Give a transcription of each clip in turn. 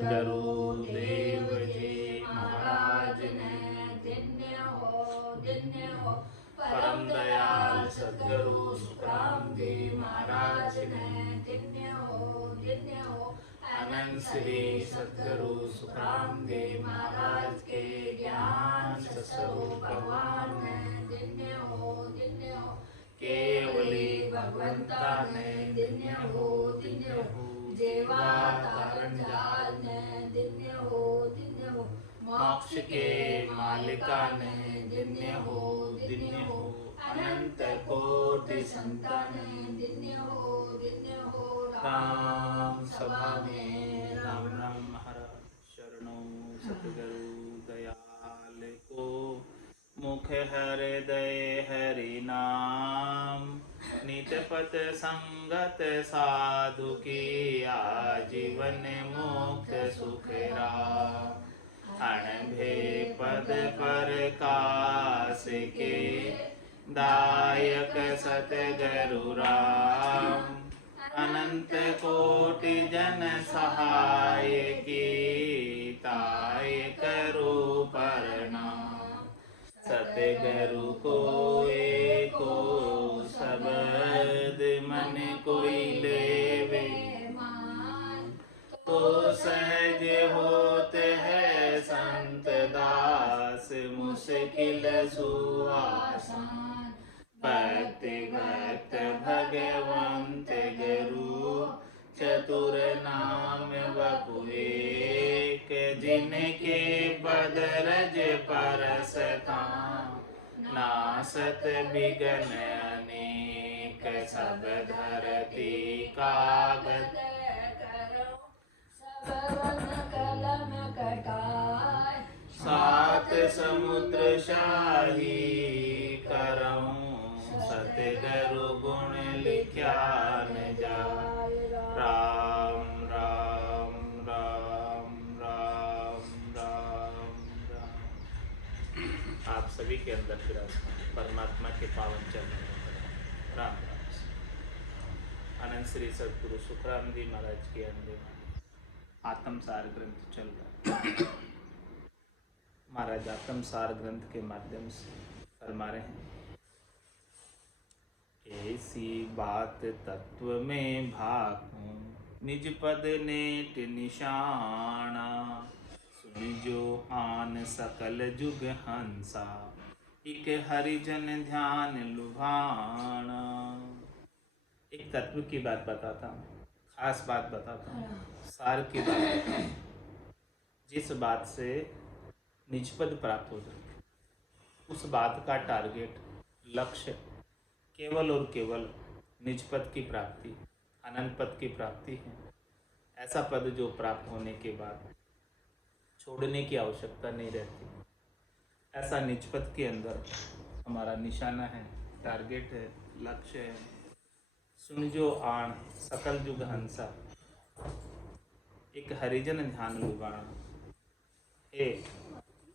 सद्गुरु देव जी महाराज ने धन्य हो परम दयाल सद्गुरु सुखराम जी महाराज ने धन्य हो अनंत श्री सद्गुरु सुखराम जी महाराज के ज्ञान स्वरूप भगवान ने धन्य हो केवली भगवंता ने धन्य हो जेवा तारण जाल ने धन्य हो मोक्ष के मालिका ने धन्य हो अनंत कोटि संतान धन्य हो राम सभा में राम राम महाराज शरणों सतगुरु दयाल को मुख हृदय हरि नाम नित पत संगत साधु की आजीवन मुक्त सुख राम अणभे पद पर कास के दायक सतगुरु राम अनंत कोटि जन सहाय की ताय करो प्रणाम सतगुरु को एको शब्द मन कोई लेवे मान तो सहज होते है संत दास मुश्किल सुआसान भक्ति भक्त भगवंत गुरु चतुर नाम बपु एक जिनके बदरज परसता नासत बिगन अनेक सब धरती कागज कलम कटाय सात समुद्र शाही करऊं सतगुरु गुण लिख्या न जाय राम राम राम राम राम राम। आप सभी के अंदर विराजमान परमात्मा के पावन चरणों में राम राम। अनंत श्री सद्गुरु सुखराम जी महाराज के अंदर आत्मसार ग्रंथ चल रहा है। महाराज आत्मसार ग्रंथ के माध्यम से फरमा रहे हैं, ऐसी बात तत्व में भाकूं निज पद नेट निशाना सुन जो आन सकल जुग हंसा एक हरिजन ध्यान लुभाना। एक तत्व की बात बताता हूँ, खास बात बताता हूँ, सार की बात बताता हूँ, जिस बात से निज पद प्राप्त हो जाए, उस बात का टारगेट लक्ष्य केवल और केवल निज पद की प्राप्ति, अनंत पद की प्राप्ति है। ऐसा पद जो प्राप्त होने के बाद छोड़ने की आवश्यकता नहीं रहती, ऐसा निज पद के अंदर हमारा निशाना है, टारगेट है, लक्ष्य है। सुन जो आण सकल जुग हंसा एक हरिजन ध्यान लुभाना। हे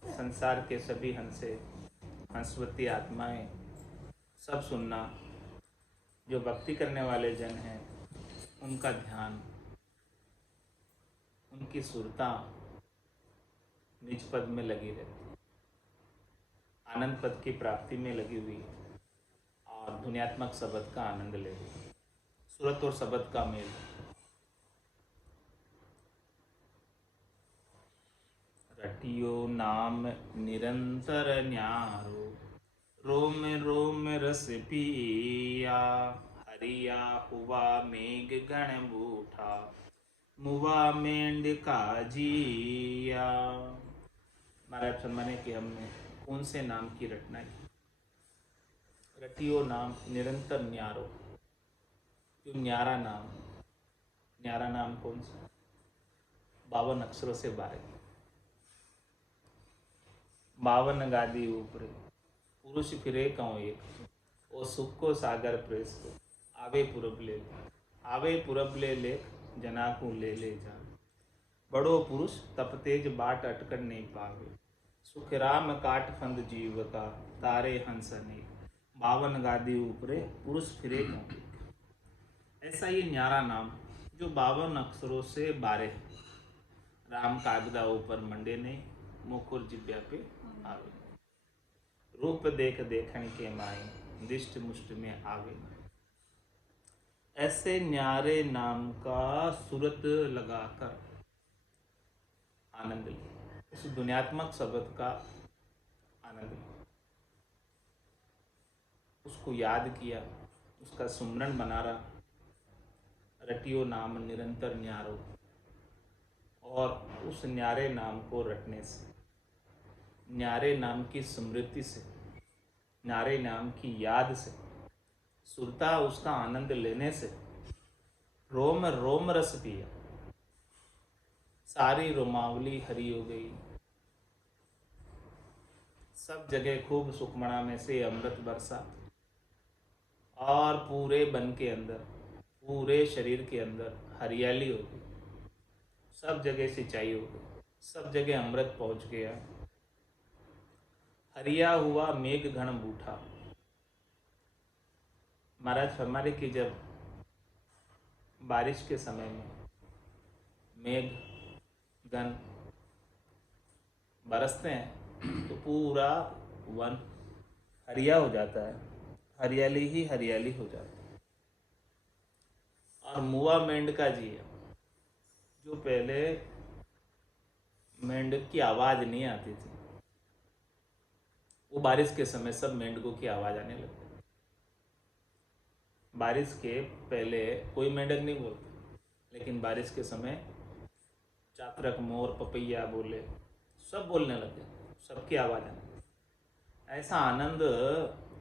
संसार के सभी हंसे, हंसवती आत्माएं, सब सुनना, जो भक्ति करने वाले जन हैं उनका ध्यान, उनकी सुरता निज पद में लगी रहती है, आनंद पद की प्राप्ति में लगी हुई है और ध्वन्यात्मक शब्द का आनंद ले रही है, सुरत और शब्द का मेल। रटियो नाम निरंतर न्यारो रोम रोम रस पिया हरिया हुआ मेघ गण बूठा मुआ मेंढ का जिया। महाराज फरमाने कि हमने कौन से नाम की रटना की? रटियो नाम निरंतर न्यारो, जो न्यारा नाम, न्यारा नाम कौन सा? 52 अक्षरों से 52 गादी ऊपरे पुरुष फिरे कहूँ एक ओ सुख को सागर प्रेस को आवे पुरब ले आवे पुरब ले लेख जना को ले जा बड़ो पुरुष तप तेज बाट अटकर नहीं पावे सुख राम काट फंद जीव का तारे हंस ने 52 गादी ऊपरे पुरुष फिरे कहूँ एक। ऐसा ये न्यारा नाम जो 52 अक्षरों से 12 है। राम कागदा ऊपर मंडे ने, मुकुर जिब्या पे आवे। रूप देख देखन के माए, दिष्ट मुष्ट में आवे। ऐसे न्यारे नाम का सूरत लगाकर आनंद लिया, उस दुनियात्मक शब्द का आनंद लिया, उसको याद किया, उसका सुमरन बना रहा। रटियो नाम निरंतर न्यारो, और उस न्यारे नाम को रटने से, न्यारे नाम की स्मृति से, न्यारे नाम की याद से, सुरता उसका आनंद लेने से रोम रोम रस पिया, सारी रोमावली हरी हो गई। सब जगह खूब सुखमणा में से अमृत बरसा, और पूरे बन के अंदर, पूरे शरीर के अंदर हरियाली हो गई। सब जगह सिंचाई हो गई, सब जगह अमृत पहुंच गया। हरिया हुआ मेघ घन बूठा। महाराज फरमारे कि जब बारिश के समय में मेघ गन बरसते हैं तो पूरा वन हरिया हो जाता है, हरियाली ही हरियाली हो जाती है। और मुआ मेंढका जी है, जो पहले मेंढक की आवाज़ नहीं आती थी, वो बारिश के समय सब मेंढकों की आवाज़ आने लगती। बारिश के पहले कोई मेंढक नहीं बोलता, लेकिन बारिश के समय चातरक, मोर, पपैया बोले, सब बोलने लग गए, सबकी आवाज़ आने लगी। ऐसा आनंद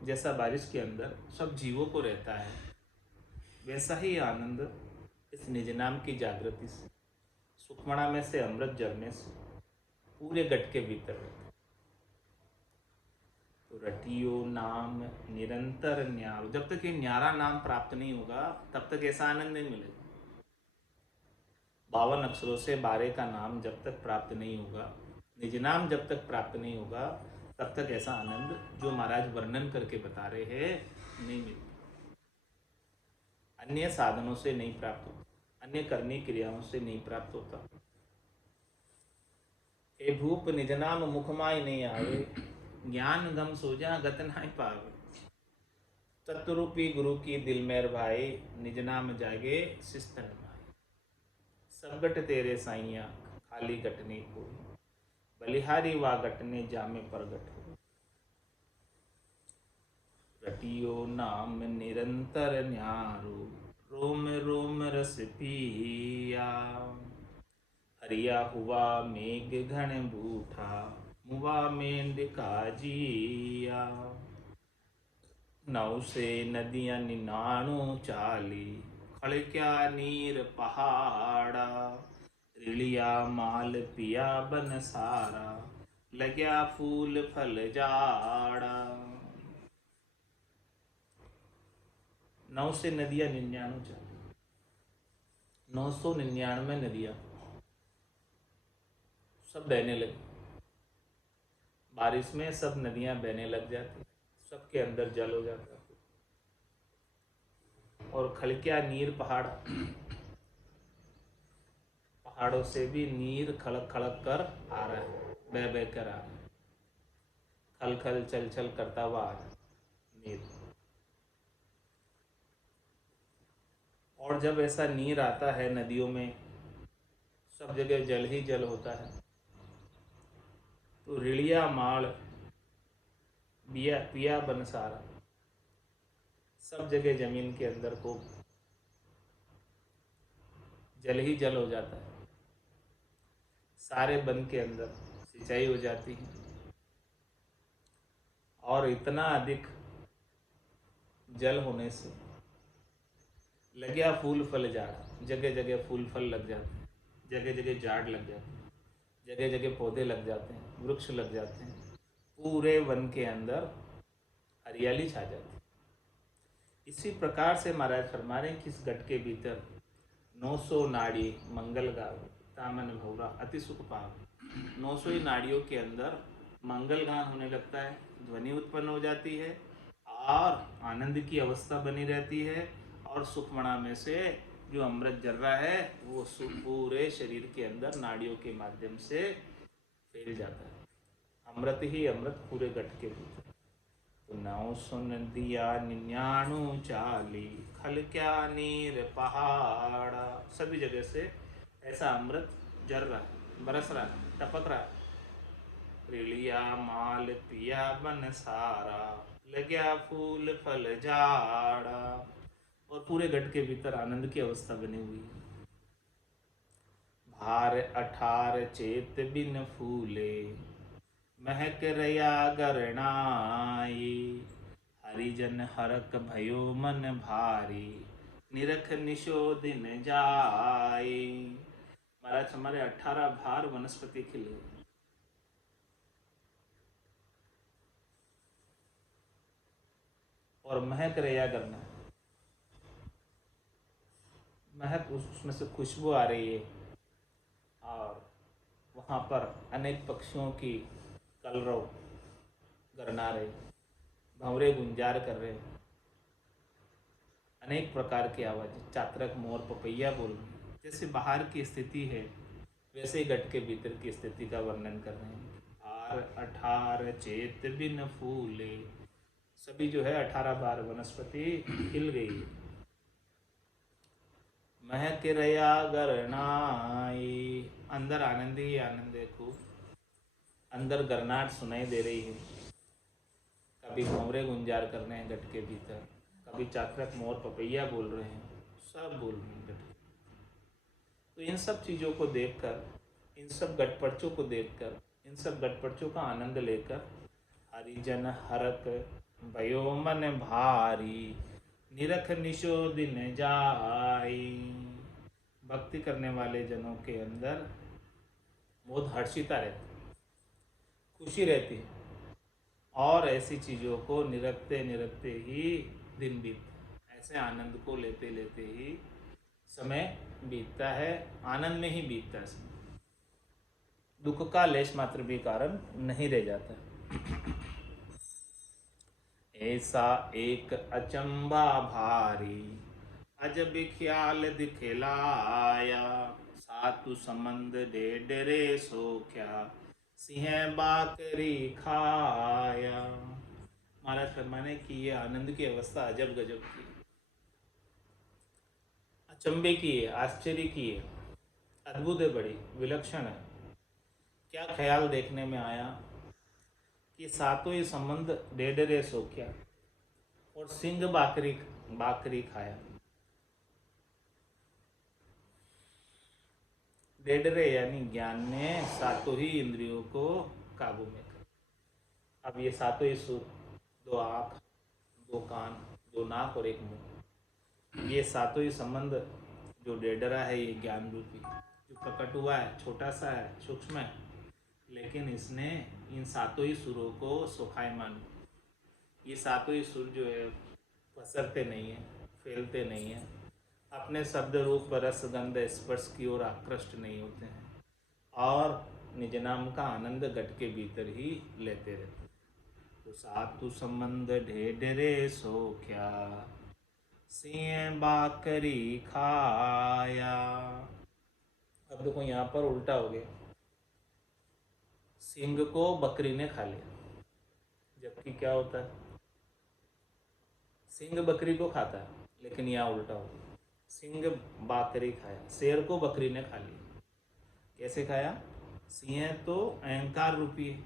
जैसा बारिश के अंदर सब जीवों को रहता है, वैसा ही आनंद इस निज नाम की जागृति से, सुखमणा में से अमृत जरने से पूरे गट के भीतर रहता है। तो रटियो नाम निरंतर न्यारो, जब तक ये न्यारा नाम प्राप्त नहीं होगा तब तक ऐसा आनंद नहीं मिलेगा। 52 अक्षरों से 12 का नाम जब तक प्राप्त नहीं होगा, निज नाम जब तक प्राप्त नहीं होगा, तब तक ऐसा आनंद जो महाराज वर्णन करके बता रहे हैं नहीं मिलता। अन्य साधनों से नहीं प्राप्त होता, अन्य करनी क्रियाओं से नहीं प्राप्त होता। ए भूप निज नाम मुखमाय नहीं आवे, ज्ञान गम सोजा गत नहीं पावे। तत्वरूपी गुरु की दिल मेर भाई, निज नाम जागे सिस्तन भाई। सब गट तेरे साइया, खाली गटने कोई, बलिहारी वा गटने जामे प्रगट हो। रटियो नाम निरंतर न्यारो, रोम रोम रस पिया। हरिया हुआ मेघ घन बूठा, मुआ मेंढका जिया। नौ से नदियां निनाणु चाली, खड़क्या नीर पहाड़ा। रिलिया माल पिया बन सारा, लग्या फूल फल जाड़ा। 9 से नदियां 99 चाली, 999 नदियां सब बहने लगी। बारिश में सब नदियां बहने लग जाती, सबके अंदर जल हो जाता। और खड़क्या नीर पहाड़, पहाड़ों से भी नीर खड़क खड़क कर आ रहा है, बह बह कर आ रहा है, खल खल चल चल करता हुआ आ रहा है नीर। और जब ऐसा नीर आता है नदियों में, सब जगह जल ही जल होता है, तो रिड़िया माड़ बिया पिया बन सारा, सब जगह जमीन के अंदर को जल ही जल हो जाता है। सारे वन के अंदर सिंचाई हो जाती है, और इतना अधिक जल होने से लग गया फूल फल झाड़, जगह जगह फूल फल लग जाते हैं, जगह जगह झाड़ लग जाते हैं, जगह जगह पौधे लग जाते हैं, वृक्ष लग जाते हैं, पूरे वन के अंदर हरियाली छा जाती है। इसी प्रकार से महाराज फरमा रहे हैं कि इस गट के भीतर 900 नाड़ी मंगल गावे, तामन भौरा अति सुख पावे। 900 ही नाड़ियों के अंदर मंगल गान होने लगता है, ध्वनि उत्पन्न हो जाती है, और आनंद की अवस्था बनी रहती है, और सुखमणा में से जो अमृत जल रहा है वो पूरे शरीर के अंदर नाड़ियों के माध्यम से फैल जाता है। अमृत ही अमृत पूरे घट के भीतर। तो नाव सुन दिया 99 खल क्या नीर पहाड़ा, सभी जगह से ऐसा अमृत जल रहा है, बरस रहा है, टपक रहा है। लिया माल पिया बन सारा, लग्या फूल फल झाड़ा, और पूरे घट के भीतर आनंद की अवस्था बनी हुई है। भार 18 चेत बिन फूले, महक रया गरणाई, हरिजन हरक भयो मन भारी, निरख निशोदिन जाई। महाराज हमारे 18 भार वनस्पति खिले, और महक रया करना, महक उसमें से खुशबू आ रही है, और वहाँ पर अनेक पक्षियों की कलरव गरना रहे, भंवरे गुंजार कर रहे, अनेक प्रकार की आवाज़, चातरक मोर पपैया बोल रहे। जैसे बाहर की स्थिति है वैसे ही घट के भीतर की स्थिति का वर्णन कर रहे हैं। आर 18 चेत बिन फूले, सभी जो है 18 बार वनस्पति खिल गई है। महक रया गरनाई, अंदर आनंद ही आनंद है खूब, अंदर गरनाट सुनाई दे रही है। कभी भंवरे गुंजार कर रहे हैं घट के भीतर, कभी चातरक मोर पपैया बोल रहे हैं, सब बोल रहे हैं घट। तो इन सब चीज़ों को देखकर, इन सब गटपर्चों को देखकर, इन सब गटपर्चों का आनंद लेकर, हरिजन हरक भयो मन भारी, निरख निशोदिन जाई, भक्ति करने वाले जनों के अंदर बहुत हर्षिता रहती, खुशी रहती है, और ऐसी चीज़ों को निरखते निरखते ही दिन बीतता, ऐसे आनंद को लेते लेते ही समय बीतता है, आनंद में ही बीतता है समय, दुख का लेश मात्र भी कारण नहीं रह जाता। ऐसा एक अचंबा भारी, अजब ख्याल दिखलाया, सातु संबंध डेडरे सो क्या, सिंह बाकरी खाया। महाराज फरमाने की ये आनंद की अवस्था अजब गजब की, अचंबे की है, आश्चर्य की है, अद्भुत है, बड़ी विलक्षण है। क्या ख्याल देखने में आया कि सातों ही संबंध डेडरे सो क्या, और सिंह बाकरी खाया। डेडरे यानी ज्ञान ने सातों ही इंद्रियों को काबू में कर। अब ये सातों ही सुर, 2 आँख, 2 कान, 2 नाक और 1 मुंह, ये सातों ही संबंध जो डेडरा है, ये ज्ञान रूपी जो प्रकट हुआ है, छोटा सा है, सूक्ष्म है, लेकिन इसने इन सातों ही सुरों को सुखायमान, ये सातों ही सुर जो है पसरते नहीं हैं, फैलते नहीं हैं, अपने शब्द रूप रस गंध स्पर्श की ओर आकृष्ट नहीं होते हैं, और निज नाम का आनंद घट के भीतर ही लेते रहते। तो सातु संबंध ढेडरे सो क्या, सिंह बाकरी खाया। अब देखो यहाँ पर उल्टा हो गया, सिंह को बकरी ने खा लिया, जबकि क्या होता है, सिंह बकरी को खाता है, लेकिन यहाँ उल्टा हो गया, सिंह बाकरी खाया, शेर को बकरी ने खा लिया। कैसे खाया? सिंह तो अहंकार रूपी है,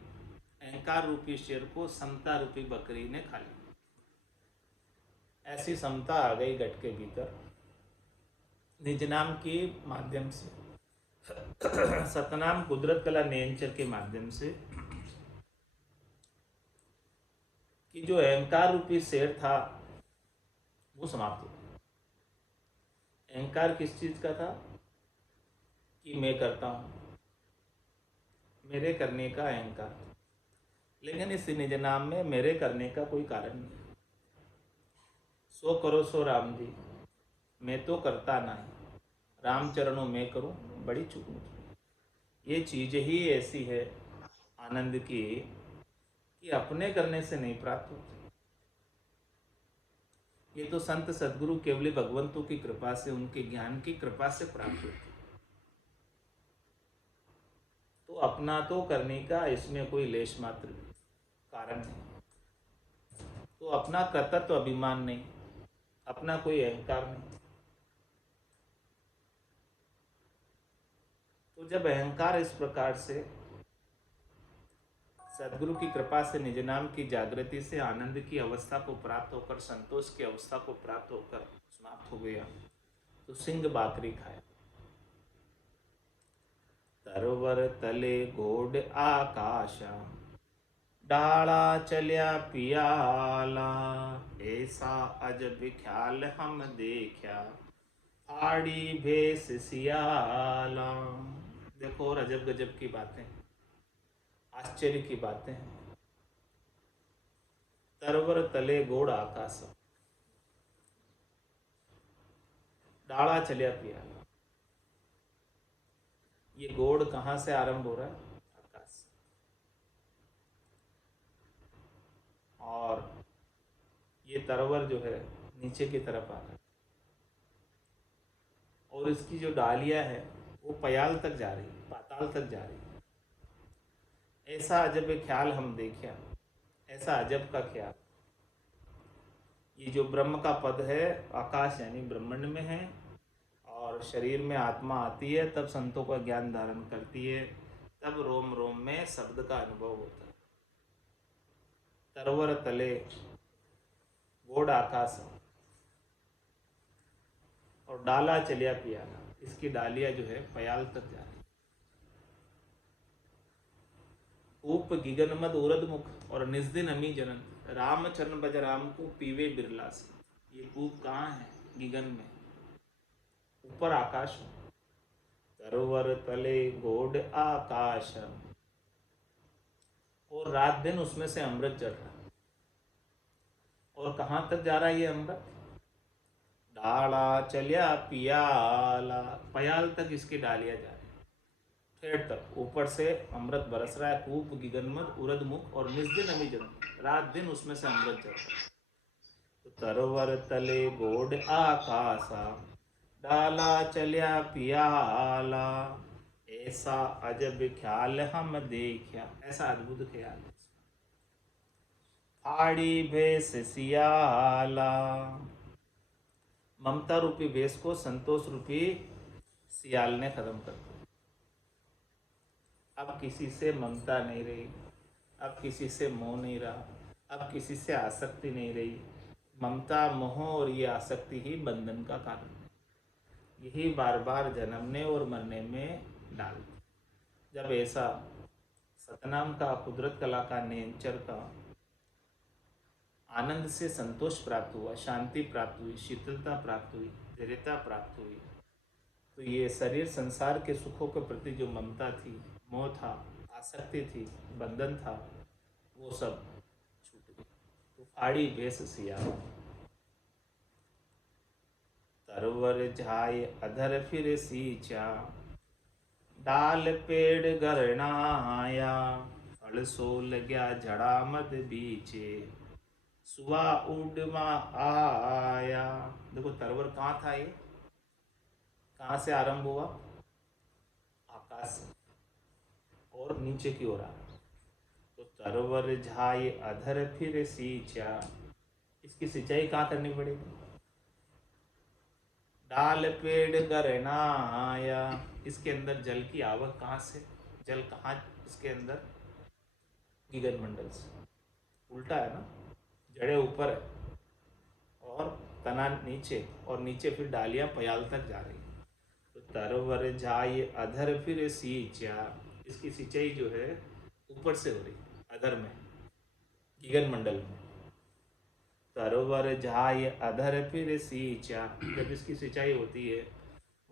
अहंकार रूपी शेर को समता रूपी बकरी ने खा लिया। ऐसी समता आ गई घट के भीतर निज नाम के माध्यम से, सतनाम कुदरत कला नेंचर के माध्यम से, कि जो अहंकार रूपी शेर था वो समाप्त हो गया। अहंकार किस चीज का था? कि मैं करता हूं, मेरे करने का अहंकार, लेकिन इस निज नाम में मेरे करने का कोई कारण नहीं। सो करो सो राम जी, मैं तो करता नहीं, राम चरणों में करूं, बड़ी चूक मुझ। ये चीज ही ऐसी है आनंद की कि अपने करने से नहीं प्राप्त होती। ये तो संत सद्गुरु केवल भगवंतों की कृपा से, उनके ज्ञान की कृपा से प्राप्त होती है। तो अपना तो करने का इसमें कोई लेश मात्र भी कारण नहीं। तो अपना कर्तृत्व अभिमान नहीं, अपना कोई अहंकार नहीं। तो जब अहंकार इस प्रकार से सदगुरु की कृपा से निज नाम की जागृति से आनंद की अवस्था को प्राप्त होकर, संतोष की अवस्था को प्राप्त होकर समाप्त हो गया, तो सिंह बाकरी खाए। तरवर तले गोड आकाशा, डाला चलिया पियाला, ऐसा अजब ख्याल हम देखा, फाड़ी भेस सियाला। देखो और अजब गजब की बातें, आश्चर्य की बातें हैं। तरवर तले गोड़ आकाश, डाला चलिया पियाला। ये गोड़ कहां से आरंभ हो रहा है? आकाश से। और ये तरवर जो है नीचे की तरफ आ रहा है, और इसकी जो डालियां है वो पयाल तक जा रही है, पाताल तक जा रही है। ऐसा अजब ख्याल हम देखा, ऐसा अजब का ख्याल। ये जो ब्रह्म का पद है, आकाश यानी ब्रह्मांड में है, और शरीर में आत्मा आती है तब संतों का ज्ञान धारण करती है, तब रोम रोम में शब्द का अनुभव होता है। तरवर तले गोड़ आकाश और डाला चलिया पियाला, इसकी डालियां जो है पयाल तक जा रही। ऊप गिगन मद उरद मुख और निस्दिन अमी जनन, रामचरण बज राम को पीवे बिरला से। ये कूप कहाँ है? गिगन में, ऊपर आकाश में। तरवर तले गोड आकाश, और रात दिन उसमें से अमृत चढ़ रहा है। और कहाँ तक जा रहा है ये अमृत? डाला चलिया पियाला, पयाल तक इसकी डालियां जा रही, ठेठ तक ऊपर से अमृत बरस रहा है। कूप गिगनमद उरद मुख और निस्दिन अमी जन, रात दिन उसमें से अमृत चढ़ रहा है। तो तरवर तले गोड आकाशा, डाला चलिया पियाला, ऐसा अजब ख्याल हम देखा। ऐसा अद्भुत ख्याल। फाड़ी भेस सियाला, ममता रूपी भेस को संतोष रूपी सियाल ने खत्म कर दिया। अब किसी से ममता नहीं रही, अब किसी से मोह नहीं रहा, अब किसी से आसक्ति नहीं रही। ममता, मोह और ये आसक्ति ही बंधन का कारण है। यही बार बार जन्मने और मरने में डाल। जब ऐसा सतनाम का, कुदरत कला का, नेचर का आनंद से संतोष प्राप्त हुआ, शांति प्राप्त हुई, शीतलता प्राप्त हुई, धैर्यता प्राप्त हुई, तो ये शरीर संसार के सुखों के प्रति जो ममता थी, मोह था, आसक्ति थी, बंधन था, वो सब छूट गई। तो फाड़ी भेस सिया, तरवर झाय अधर फिर सींचा, डाल पेड़ गरनाया, फल सो लग्या झड़ा मद बीचे, सुबह उड़मा आया। देखो तरवर कहाँ था? ये कहाँ से आरंभ हुआ? आकाश से, और नीचे की ओर आ रहा। तो तरवर झाई अधर फिर सींचा, इसकी सिंचाई कहाँ करनी पड़ेगी? डाल पेड़ गरनाया, इसके अंदर जल की आवक कहाँ से? जल कहाँ इसके अंदर? गिगन मंडल से। उल्टा है ना, जड़ें ऊपर है और तना नीचे, और नीचे फिर डालियां पयाल तक जा रही है। तो तरवर झाई अधर फिर सींचा, इसकी सिंचाई जो है ऊपर से हो रही, अधर में, गिगन मंडल में। तरवर झाई अधर फिर सींचा, जब इसकी सिंचाई होती है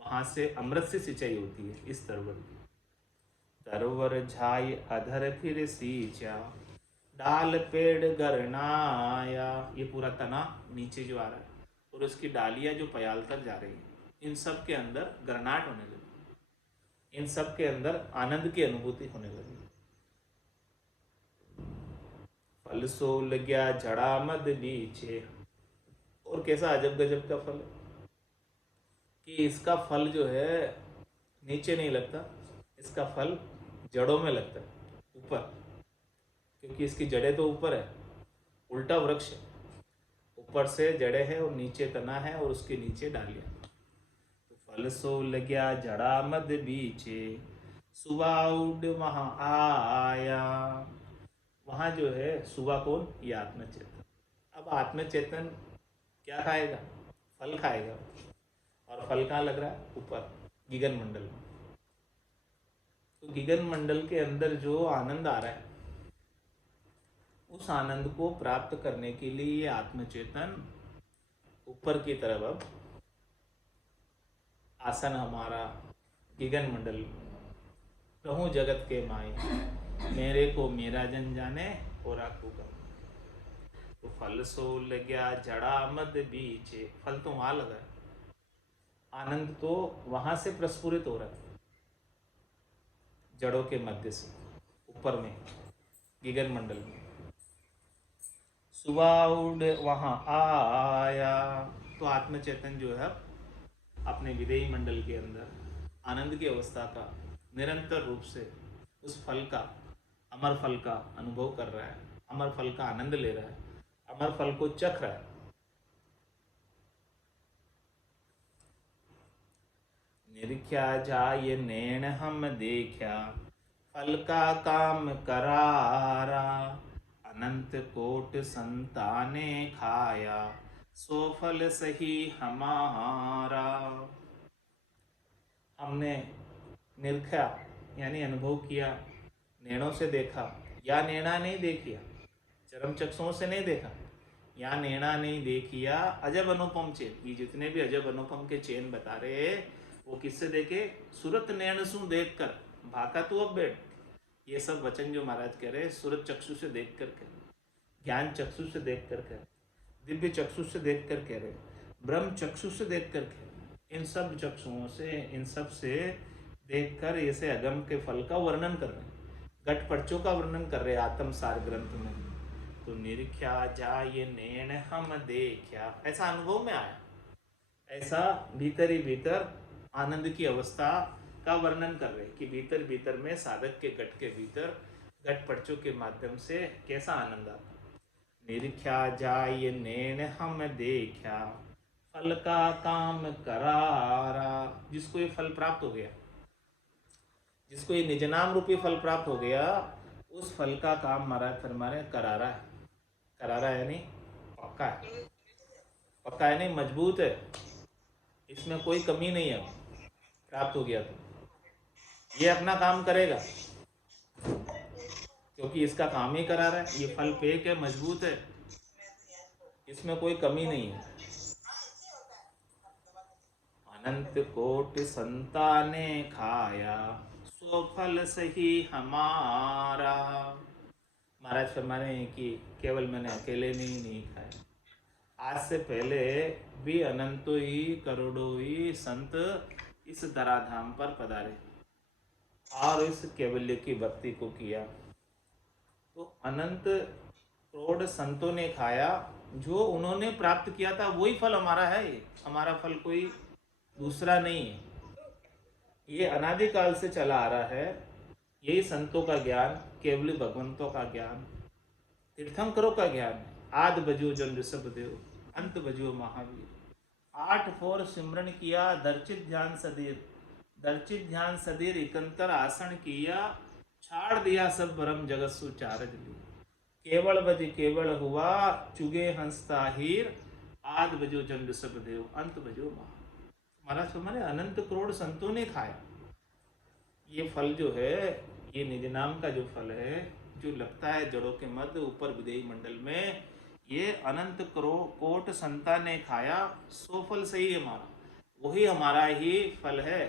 वहां से अमृत से सिंचाई होती है इस तरवर की। तरवर झाई अधर फिर सींचा, डाल पेड़ गरनाया, ये पूरा तना नीचे जो आ रहा है, और इसकी डालियां जो पयाल तक जा रही है, इन सब के अंदर गरनाट होने लगी, इन सब के अंदर आनंद की अनुभूति होने लगी। फल सो लग्या झड़ा मद बीचे, और कैसा अजब गजब का फल है कि इसका फल जो है नीचे नहीं लगता, इसका फल जड़ों में लगता है, ऊपर, क्योंकि इसकी जड़ें तो ऊपर है, उल्टा वृक्ष है, ऊपर से जड़ें हैं और नीचे तना है और उसके नीचे डालियां। तो फल सो लग्या जड़ा मद बीचे, सुबह उड वहां आया। वहां जो है सुबह कौन, ये आत्मचेतन। अब आत्मचेतन क्या खाएगा, फल खाएगा, और फल कहाँ लग रहा है, ऊपर गगन मंडल में। तो गगन मंडल के अंदर जो आनंद आ रहा है, उस आनंद को प्राप्त करने के लिए ये आत्मचेतन ऊपर की तरफ अब आसन हमारा गगन मंडल, कहूँ जगत के माई, मेरे को मेरा जन जाने और आकू का। तो फल सो लग्या जड़ा मद बीचे, फल तो वहां लगा है, आनंद तो वहां से प्रस्फुरित हो रहा है, जड़ों के मध्य से ऊपर में गगन मंडल में। सुबह उड़ वहां आया, तो आत्मचेतन जो है अपने विदेही मंडल के अंदर आनंद की अवस्था का निरंतर रूप से उस फल का, अमर फल का अनुभव कर रहा है, अमर फल का आनंद ले रहा है, अमर फल को चख रहा है। निरख्या जाय नैन हम देखा, फल का काम करारा, अनंत कोट संताने खाया, सो फल सही हमारा। हमने निरखा यानी अनुभव किया, नैनों से देखा, या नैना नहीं देखिया, चरम चक्षुओं से नहीं देखा, या नैना नहीं देखिया, अजब अनुपम चेन। ये जितने भी अजब अनुपम के चेन बता रहे वो किससे देखे, सूरत नैन सु देख कर भाका तू अब बैठ। ये सब वचन जो महाराज कह रहे सूरत चक्षु से देख कर कह रहे, ज्ञान चक्षु से देख कर कह रहे, दिव्य चक्षु से देख कर कह रहे, ब्रह्म चक्षु से देख कर कह रहे। इन सब चक्षुओं से, इन सब से देख कर ऐसे अगम के फल का वर्णन कर रहे हैं, घट पर्चों का वर्णन कर रहे आत्म सार ग्रंथ में। तो निरख्या जाय नैन हम देखा, ऐसा अनुभव में आया, ऐसा भीतर ही भीतर आनंद की अवस्था का वर्णन कर रहे कि भीतर भीतर में साधक के घट के भीतर घट पर्चों के माध्यम से कैसा आनंद आता। निरख्या जाय नैन हम देखा, फल का काम करारा। जिसको ये फल प्राप्त हो गया, जिसको ये निज नाम रूपी फल प्राप्त हो गया, उस फल का काम महाराज फरमाने करारा है। करारा है नहीं पक्का है, पक्का है नहीं मजबूत है, इसमें कोई कमी नहीं है। प्राप्त हो गया तो ये अपना काम करेगा, क्योंकि इसका काम ही करा रहा है। ये फल पेक है, मजबूत है, इसमें कोई कमी नहीं है। अनंत कोट संताने खाया, सो फल सही हमारा। महाराज फरमाने कि केवल मैंने अकेले नहीं खाया, आज से पहले भी अनंतों ही करोड़ों ही संत इस धराधाम पर पधारे और इस केवल्य की भक्ति को किया। तो अनंत करोड़ संतों ने खाया, जो उन्होंने प्राप्त किया था वही फल हमारा है। हमारा फल कोई दूसरा नहीं है, ये अनादिकाल से चला आ रहा है। यही संतों का ज्ञान, केवल भगवंतों का ज्ञान, तीर्थंकरों का ज्ञान है। आद बजो जन ऋषभ देव, अंत बजो महावीर। 8 फोर सिमरन किया, दर्चित ध्यान सदीर, दर्चित ध्यान सदीर इकंतर आसन किया, छाड़ दिया सब भरम जगत सु चारज लिया। केवल बज केवल हुआ, चुगे हंसता हीर, आद बजो जन ऋषभ देव, अंत बजो महा। महाराज हमारे अनंत करोड़ संतों ने खाया। ये फल जो है, ये निज नाम का जो फल है, जो लगता है जड़ों के मध्य ऊपर विदेही मंडल में, ये अनंत करोड़ कोट संता ने खाया, सो फल सही है हमारा, वही हमारा ही फल है।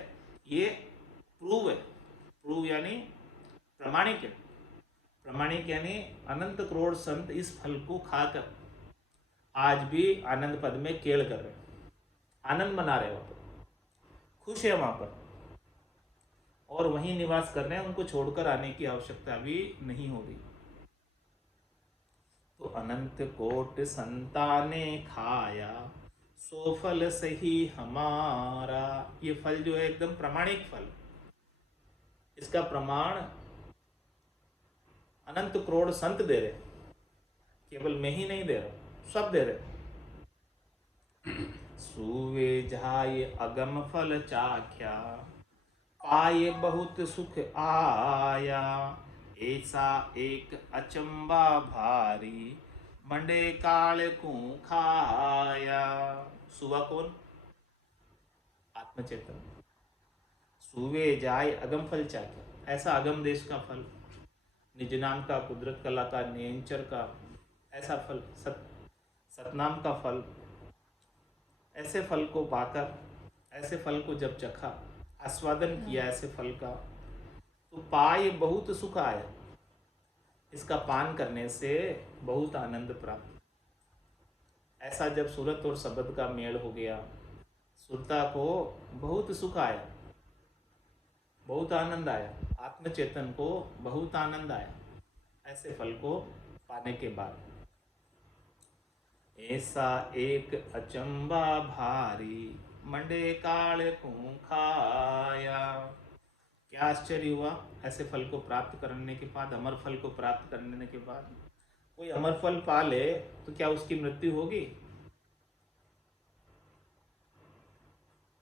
ये प्रूव है, प्रूव यानी प्रमाणिक है। प्रमाणिक यानी अनंत करोड़ संत इस फल को खाकर आज भी आनंद पद में केड़ कर रहे हैं, आनंद मना रहे, वहां पर खुश है वहां पर, और वहीं निवास कर रहे हैं। उनको छोड़कर आने की आवश्यकता भी नहीं होगी। तो अनंत कोट संताने खाया, सो फल सही हमारा। ये फल जो है एकदम प्रमाणिक फल, इसका प्रमाण अनंत करोड़ संत दे रहे, केवल मैं ही नहीं दे रहा, सब दे रहे। सुवे जाय अगम फल चाख्या, पाए बहुत सुख आया। ऐसा एक अचंबा भारी, मंडे काल को खाया। सुवा कौन? आत्मचेतन। सुवे जाय अगम फल चाख्या, ऐसा अगम देश का फल, निज नाम का, कुदरत कला का, नियंचर का, ऐसा फल, सतनाम का फल, ऐसे फल को पाकर, ऐसे फल को जब चखा, आस्वादन किया ऐसे फल का, तो पाए बहुत सुख आया। इसका पान करने से बहुत आनंद प्राप्त। ऐसा जब सूरत और शब्द का मेल हो गया, सुरता को बहुत सुख आया, बहुत आनंद आया, आत्मचेतन को बहुत आनंद आया ऐसे फल को पाने के बाद। ऐसा एक अचंबा भारी, मंडे काल को खाया। क्या आश्चर्य हुआ ऐसे फल को प्राप्त करने के बाद, अमर फल को प्राप्त करने के बाद। कोई अमर फल पा ले तो क्या उसकी मृत्यु होगी?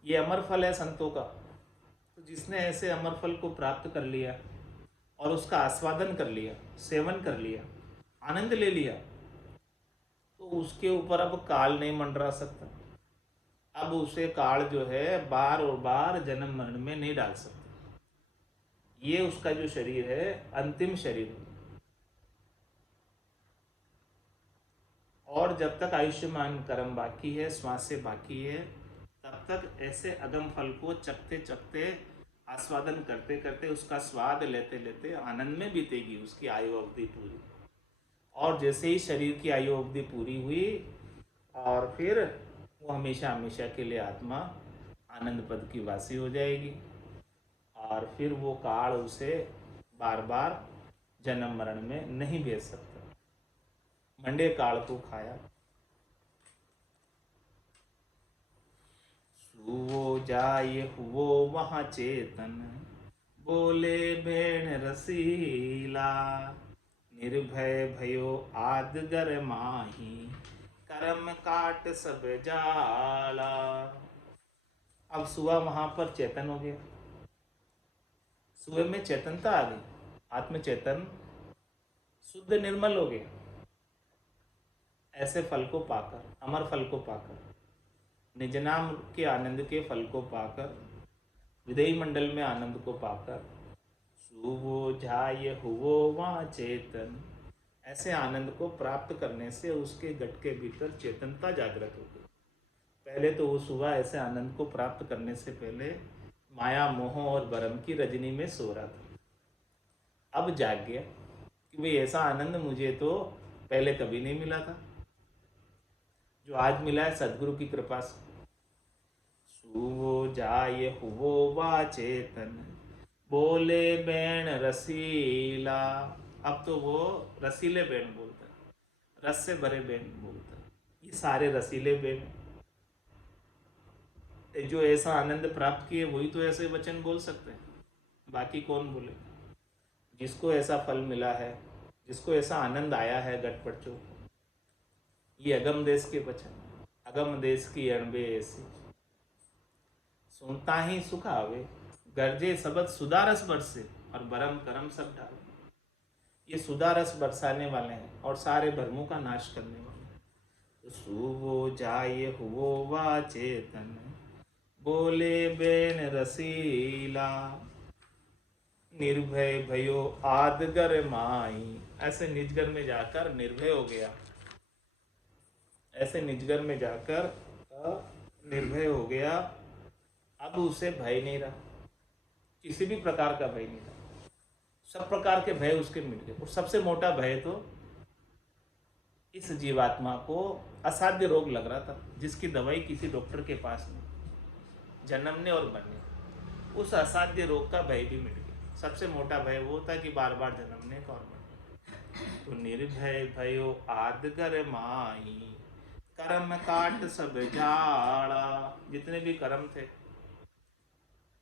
ये अमर फल है संतों का। तो जिसने ऐसे अमर फल को प्राप्त कर लिया और उसका आस्वादन कर लिया, सेवन कर लिया, आनंद ले लिया, तो उसके ऊपर अब काल नहीं मंडरा सकता। अब उसे काल जो है बार और बार जन्म मरण में नहीं डाल सकता। ये उसका जो शरीर है अंतिम शरीर है। और जब तक आयुष्मान कर्म बाकी है, श्वासें बाकी है, तब तक ऐसे अगम फल को चखते चखते, आस्वादन करते करते, उसका स्वाद लेते लेते आनंद में बीतेगी उसकी आयु अवधि पूरी। और जैसे ही शरीर की आयु अवधि पूरी हुई, और फिर वो हमेशा हमेशा के लिए आत्मा आनंद पद की वासी हो जाएगी, और फिर वो काल उसे बार बार जन्म मरण में नहीं भेज सकता। मंडे काल को खाया। सुवो जाय हुओ वहाँ चेतन, बोले भेण रसीला। निर्भय भयो आदगर माही, कर्म काट सब जाला। अब सुआ वहां पर चेतन हो गया, सुबह में चेतनता आ गई, आत्मचेतन शुद्ध निर्मल हो गया। ऐसे फल को पाकर, अमर फल को पाकर, निज नाम के आनंद के फल को पाकर, विदेही मंडल में आनंद को पाकर, सुवो जाय हुवो वहाँ चेतन, ऐसे आनंद को प्राप्त करने से उसके गट के भीतर चेतनता जागृत हो गई। पहले तो वो सुबह ऐसे आनंद को प्राप्त करने से पहले माया, मोह और भरम की रजनी में सो रहा था। अब जाग गया कि भाई ऐसा आनंद मुझे तो पहले कभी नहीं मिला था, जो आज मिला है सदगुरु की कृपा से। सुवो जाय हुवो वा चेतन, बोले बैण रसीला। अब तो वो रसीले बैण बोलता है, रस से भरे बैण बोलता है। ये सारे रसीले बैण, जो ऐसा आनंद प्राप्त किए वही तो ऐसे वचन बोल सकते हैं, बाकी कौन बोले? जिसको ऐसा फल मिला है, जिसको ऐसा आनंद आया है गटपटचो, ये अगम देश के वचन, अगम देश की अणबे ऐसी, सुनता ही सुख आवे, गर्जे सबद सुदारस बरसे, और भरम करम सब डाले। ये सुदारस बरसाने वाले हैं और सारे भरमों का नाश करने वाले हैं। तो सुवो जाय हुवो वा चेतन, बोले बेन रसीला। निर्भय भयो आदगर माई, ऐसे निजगर में जाकर निर्भय हो गया, ऐसे निजगर में जाकर निर्भय हो गया। अब उसे भय नहीं रहा, किसी भी प्रकार का भय नहीं रहा, सब प्रकार के भय उसके मिट गए। और सबसे मोटा भय तो इस जीवात्मा को असाध्य रोग लग रहा था, जिसकी दवाई किसी डॉक्टर के पास नहीं, जन्मने और मरने, उस असाध्य रोग का भय भी मिट गया। सबसे मोटा भय वो था कि बार बार जन्मने का और मरने। तो निर्भय भयो आदगर माही। कर्म काट सब जाड़ा, जितने भी कर्म थे,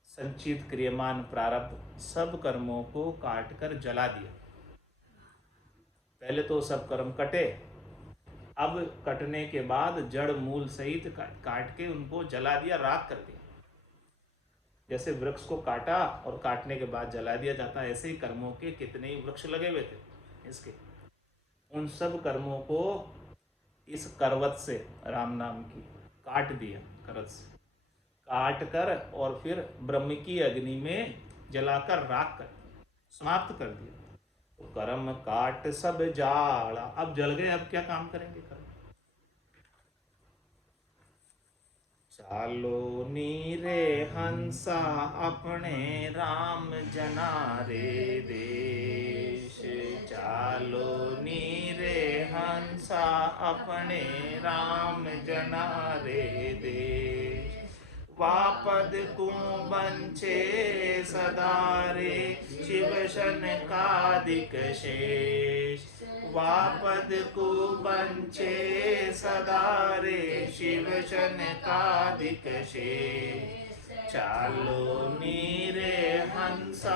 संचित क्रियमान प्रारब्ध, सब कर्मों को काट कर जला दिया। पहले तो सब कर्म कटे, अब कटने के बाद जड़ मूल सहित काट के उनको जला दिया, राख कर दिया। जैसे वृक्ष को काटा और काटने के बाद जला दिया जाता है, ऐसे ही कर्मों के कितने ही वृक्ष लगे हुए थे इसके, उन सब कर्मों को इस करवत से, राम नाम की, काट दिया। करवत से काट कर और फिर ब्रह्म की अग्नि में जलाकर राख कर समाप्त कर दिया। तो कर्म काट सब जाड़ा, अब जल गए, अब क्या काम करेंगे कर्म। चालो नीरे हंसा अपने राम जनारे देश, चालो नीरे हंसा अपने राम जनारे देश। वापद को बंचे सदारे शिवशन कादिक शेष, वापद को बंचे सदारे शिवशन कादिक शेष। चालो नीरे हंसा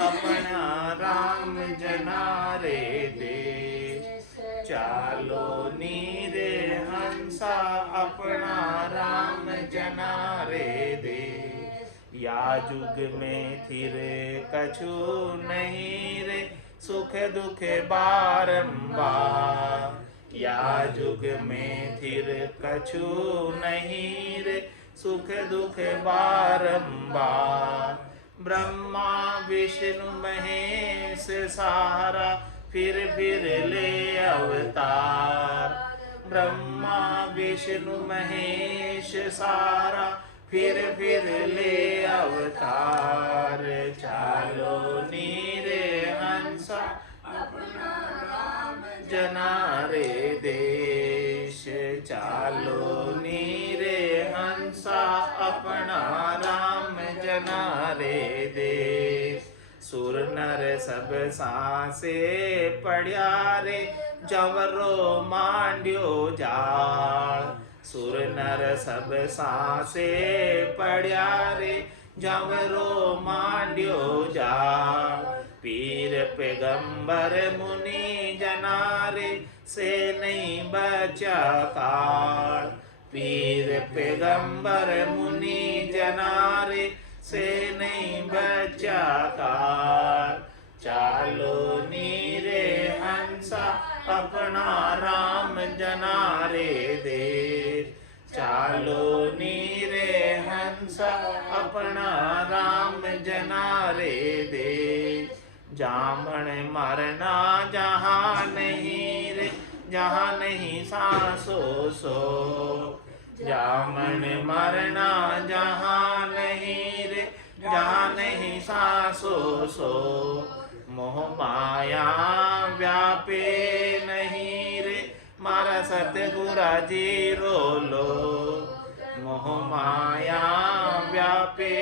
अपना राम जनारे देश, चालो नीरे हंसा अपना राम जनारे दे। या जुग में थिर कछु नहीं रे सुख दुख बारंबार, या जुग में थिर कछु नहीं रे सुख दुख बारंबार। ब्रह्मा विष्णु महेश सारा फिर ले अवतार, ब्रह्मा विष्णु महेश सारा फिर ले अवतार। चालो नीरे हंसा अपना राम जनारे देश, चालो नीरे हंसा अपना राम जनारे देश। सुर नर सब सांसे पढ़िया रे जवरो मांड्यो जाल, सुर नर सब सांसे पढ़िया रे जवरो मांड्यो जाल। पीर पैगंबर मुनि जनारे से नहीं बचा काल, पीर पैगंबर मुनि जनारे से नहीं बचा काल। चालो नीरे हंसा अपना राम जनारे देश, चालो नीरे हंसा अपना राम जनारे देश। जामन मरना जहाँ नहीं रे, जहाँ नहीं सांसो सो, जामन मरना जहाँ नहीं रे जहाँ नहीं सांसो सो। मोह माया व्यापे नहीं रे मारा सतगुरा जी रोलो, मोह माया व्यापे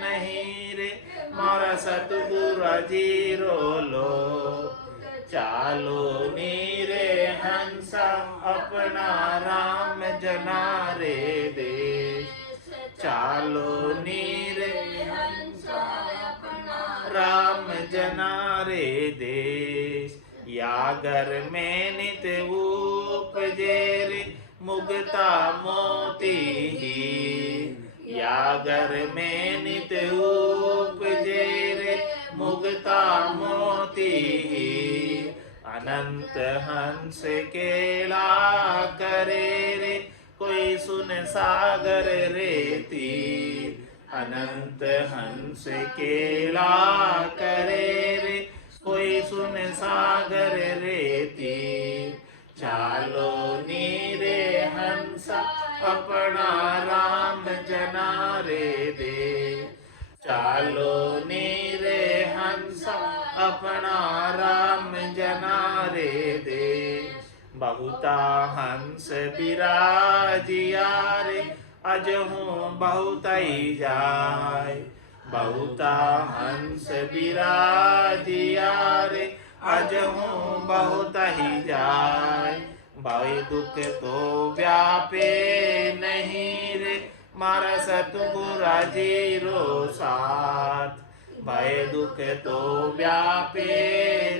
नहीं रे मारा सतगुरा जी रोलो। चालो नीरे हंसा अपना राम जनारे देश, चालो नीरे हंसा अपना राम जनारे देश। यागर में नित उपजे रे मुगता मोती ही, यागर में नित उपजे रे मुगता मोती ही। अनंत हंस केला करे रे कोई सुन सागर रेती, अनंत हंस केला करे रे कोई सुन सागर रेती। चालो नीरे हंसा अपना राम जनारे दे, चालो नीरे हंसा अपना राम जनारे दे। बहुता हंस बिराजिया रे अजहूँ बहुत ही जाय, बहुता हंस बिराजिया रे अजहूँ बहुत ही जाय। भय दुख तो व्यापे नहीं रे, मारा सतगुरा जीरो साथ। भय दुख तो व्यापे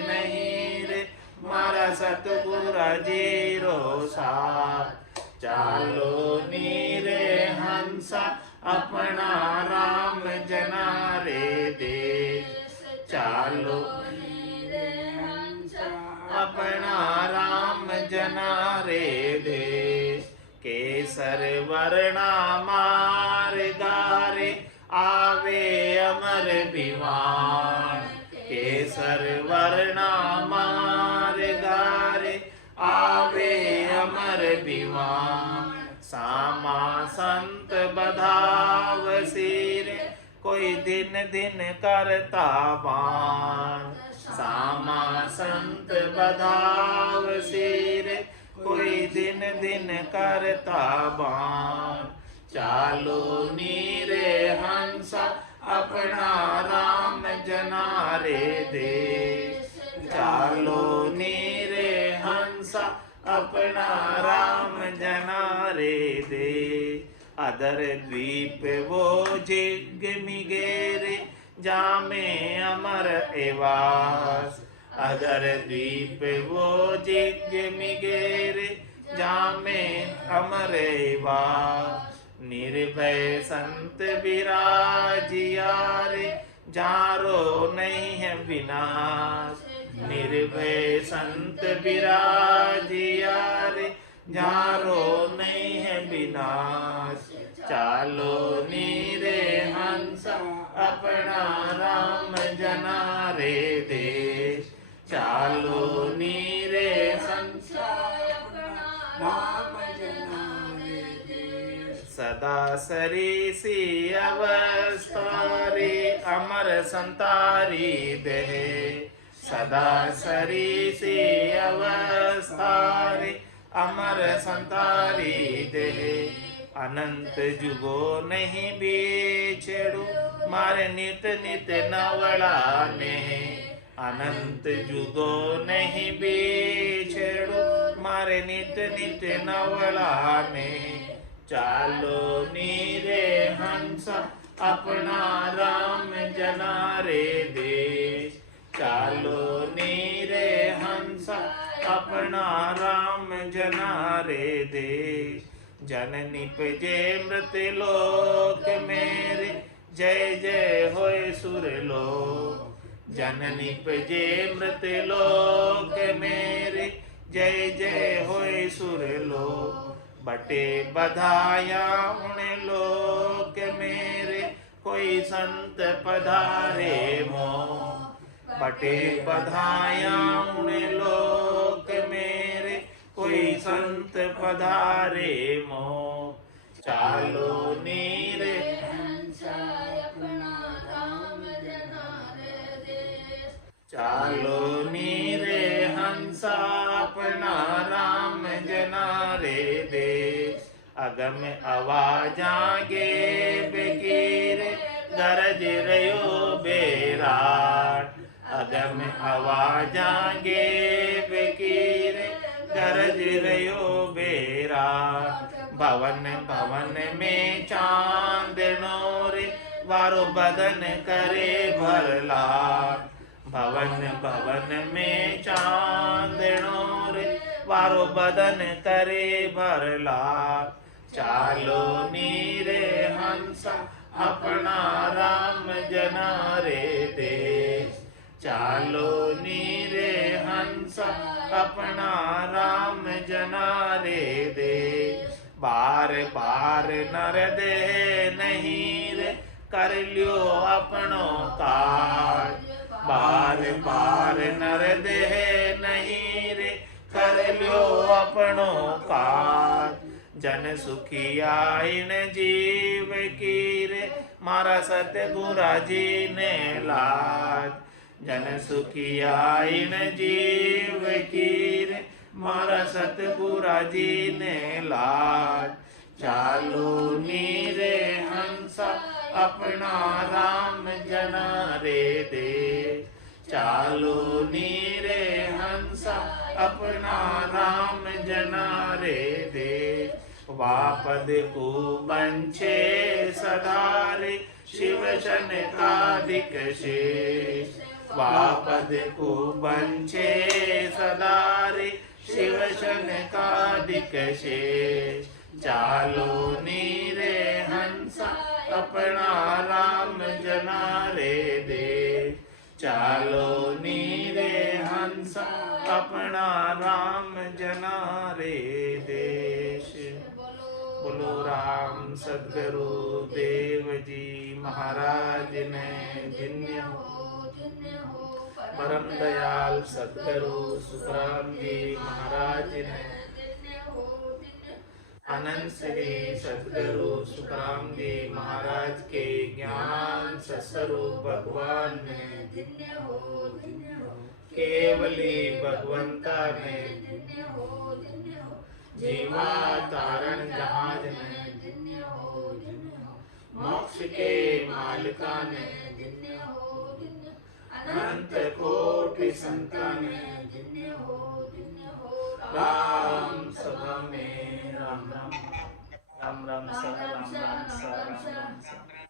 नहीं रे, मारा सतगुरा जीरो साथ। चालो नीरे हंसा अपना राम जना रे देश। चालो अपना राम जना रे देश। केसर वर्णा मार गारे, आवे अमर विमान। केसर वर्णा मार गारे, आवे अमर विमान। सामा संत बधाव सिर, कोई दिन दिन करता बान। सामा संत बधाव सिर, कोई दिन दिन करता बान। चालो नीरे हंसा अपना राम जना रे देश। चालो नीरे हंसा अपना राम जना रे देश। अदर द्वीप वो जिगमिगेरे, जामे अमर एवास। अदर द्वीप वो जिगमिगेरे, जामे अमर एवास। निर्भय संत विराजिया रे, जारो नहीं है विनाश। निर्भय संत विराजिया रे, जारो नहीं है विनाश। चालो नीरे हंसा अपना राम जना रे देश। चालो नीरे हंसा राम जना रे देश। सदा सरीसी अवस्था रे, अमर संतारी दे। सदा सरीसी अवस्था रे, अमर संतारी दे। अनंत जुगो नहीं बिछड़ू, मारे नित नित नवड़ाने। अनंत जुगो नहीं बिछड़ू, मारे नित नित नवड़ाने। चालो नीरे हंसा अपना राम जना रे देश। चालो नीरे हंसा अपना राम जना रे देश। जननी पे मृत लोक मेरे, जय जय होए सुर लोक। जननी पे मृत लोक मेरे, जय जय होए सुर लोक। बटे बधाया उन लोक मेरे, कोई संत पधारे मोह। बटे बधाया उन लोक मेरे, कोई संत पधारे मोह। चालो नीरे हंसा अपना राम जना रे देश। चालो नीरे हंसा अपना राम जना रे देश। अगम आवाजा गे बेकीरे, गरज रयो बेराट। अगम आवाजा गे बेकीरे, गरज रयो बेरा। भवन भवन में चांदनो रे, वारो बदन करे भरलाट। भवन भवन में चांदनो रे, वारो बदन करे भरलाट। चालो नीरे हंसा अपना राम जना रे देश। चालो नीरे हंसा अपना राम जना रे देश। बार बार नर दे नहीं रे, कर लियो अपनो काज। बार बार नर दे नहीं रे, कर लियो अपनो काज। जन सुखिया इन जीव की रे, मारा सतगुरा जी ने लाज। जन सुखिया इन जीव की रे, मारा सतगुरा जी ने लाज। चालो नीरे हंसा अपना राम जना रे देश। चालो नीरे अपना राम जना रे देश। वापद को बंछे सदारे शिव शनकादिक शेष। वापद को बंछे सदारे शिव शनकादिक शेष। चालो नीरे हंसा अपना राम जना रे देश। चालो नीरे हंसा अपना राम जना रे देश। बोलो राम सद्गुरु देव जी महाराज ने धन्य हो। परम दयाल सद्गुरु सुखराम जी महाराज ने अनंत श्री सद्गुरु सुखराम जी महाराज के ज्ञान स्वरूप भगवान ने केवली भगवंता ने जीवा तारण जहाज ने मोक्ष के मालिका ने अनंत कोटि संतान ने राम सभा में राम राम राम राम सा राम राम सा राम राम सा।